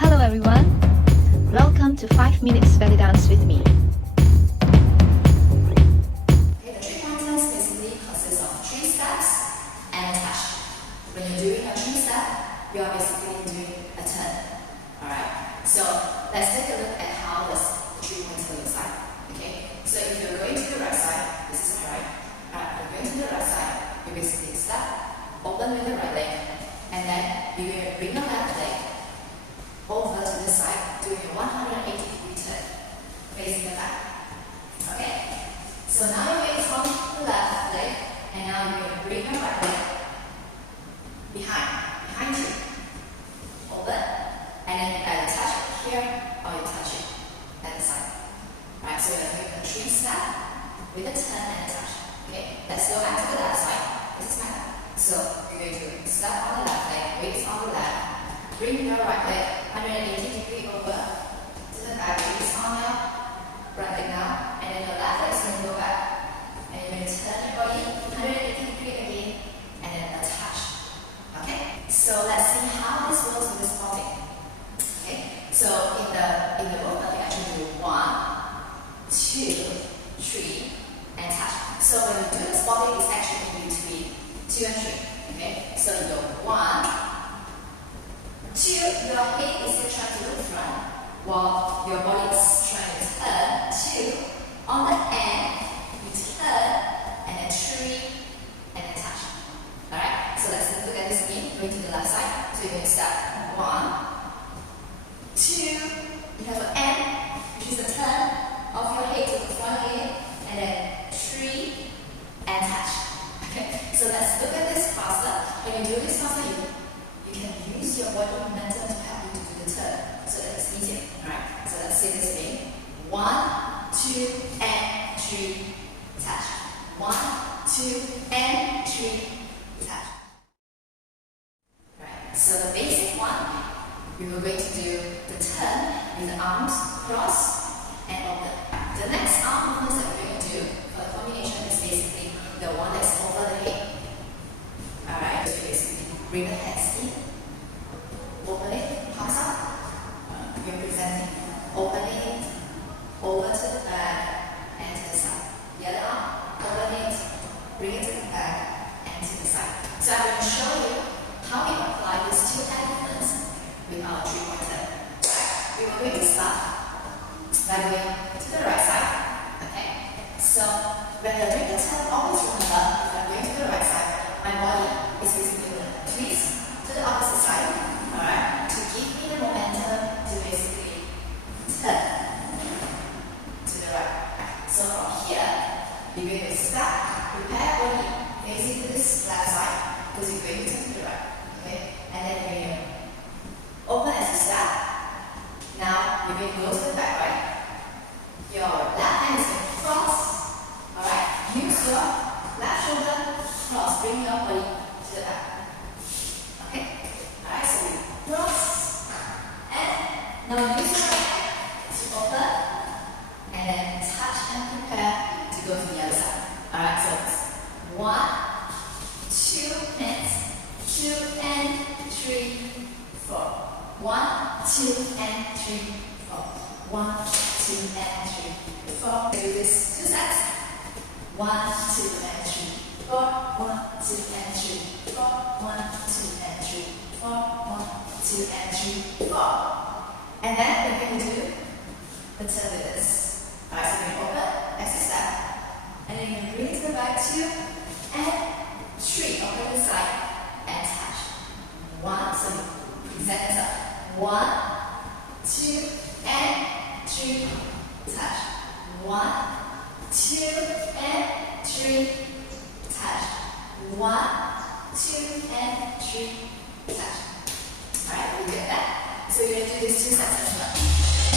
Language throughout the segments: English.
Hello everyone, welcome to 5 minutes belly dance with me. Okay, the 3 pointers basically consists of 3 steps and a touch. When you're doing a 3 step, you are basically doing a turn. Alright, so let's take a look at how the 3 pointer looks like. Okay, so if you're going to the right side, this is my right. Alright, you're going to the right side, you basically step, open with the right leg, and then you're going to bring the left leg over to the side, doing a 180-degree turn, facing the back. Okay, so now you're going to come the left leg, and now you're going to bring your right leg behind you, open, and then you either touch it here or you touch it at the side. Alright, so you're doing a 3-step with a turn and a touch. Okay, let's go back to the left side. This is my left. So you're going to step on the left leg, weight on the left, bring your right leg 180-degree over to the back, weight on your right leg now, and then your left leg is going to go back, and you're going to turn your body 180-degree again, and then a touch. Okay, so let's see how this works with the spotting. Okay, so in the movement, you actually do 1, 2, 3, and touch. So when you do the spotting, it's actually in between 2 and 3. Okay, so you go 1, 2, your head is still trying to look front, while your body is trying to turn. 2, on the end, you turn, and then 3, and then touch. Alright, so let's look at this again. Going to the left side. So you're going to step 1, 2, you have an end, which is the turn of your head to the front again, and then 3, and touch. Okay, so let's look at this faster. When you do this faster, you can use your body momentum to help you to do the turn, so that it's easier. Alright, so let's say this again. 1, 2, and 3, touch. 1, 2, and 3, touch. Right, so the basic one, we were going to do the turn with the arms cross and open. The next arm movements that we're going to do for the combination is basically the one that's over the head. Alright, so basically bring the head in, open it, palms up, representing opening it over to the back and to the side. The other arm, open it, bring it to the back and to the side. So I'm going to show you how we apply these 2 hand movements with our 3-pointer. We are going to start by going to the right side. Okay? So when I bring the turn, always remember, if I'm going to the right side, my body is basically going to twist to the opposite side. Alright? To give me the momentum to basically turn to the right. So from here, you're going to start, prepare body facing to this left side, because you're going to turn to the right. Okay? And then you're going to open as you start. Now you're going to go to the back, right? Your left hand is going to cross. Alright? Use your left shoulder, cross, bring your body to the back. Okay? Alright, so you cross, and now use your right hand to open, and then touch and prepare to go to the other side. Alright, so it's 1, 2, and 2, and 3, 4. 1, 2, and 3, 4. 1, 2, and 3, 4. Do this 2 sets. 1, 2, and 3, 4. 1, 2, and 3, 4. 1, 2, and 3, 4. 1, 2, and 3, 4. And then we're going to do the turn with this. Alright, so we're going to open, as you step, and then you're going to bring it to the back 2, and 3. Open the side, and touch. 1, so you present this up. 1, 2, and 3, touch. 1, 2, and 3, touch. 1, 2, and 3, touch. Alright, we get that. So you're going to do these 2 sets as well.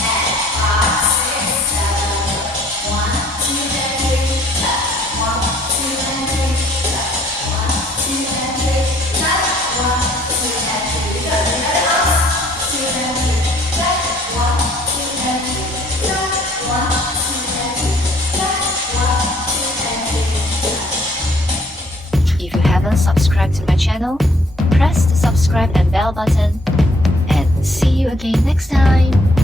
And 5, 6, 7, 1, 2, and 3, touch. 1, 2, and 3, touch. 1, 2, and 3, touch. 1, 2, and 3, touch. The other arms. 2 and 3, touch. 1, 2, and 3, touch. 1, 2, and 3, touch. 1, 2, and 3, touch. If you haven't subscribed to my channel, press the subscribe and bell button, and see you again next time.